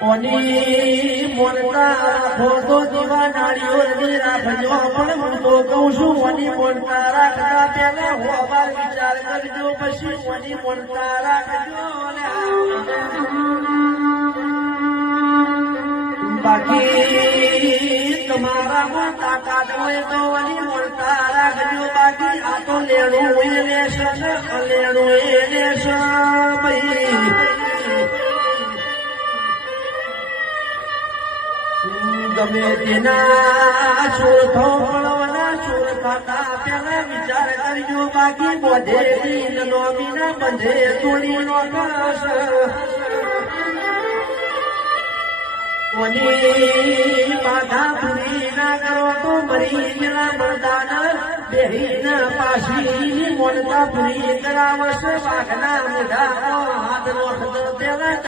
ઓની મોનતા રાખો તો દીવા નાળીઓ રાખજો પણ હું તો કહું છું ઓની મોનતા રાખતા પેલા હોવાર વિચાર કરજો પછી ઓની મોનતા રાખજો બાકી તમારામાં તાકાત હોય તો ઓની મોનતા રાખજો બાકી આ તો લેણું એ લેશે ને લેણું એ લેશે ભાઈ ગમે તેના ચોર થોડવાના ચોર ખાતા પેલા વિચાર કરજો બાકી બધે દિન નોમીના બંધે ચોરી નો કરશ કોની માથા પૂરી ના કરો તો મરી ગયેલા મરદાન બેહીને પાછી મોનતા પૂરી કરાવશે વાઘના મોઢા હાથ નો પેલા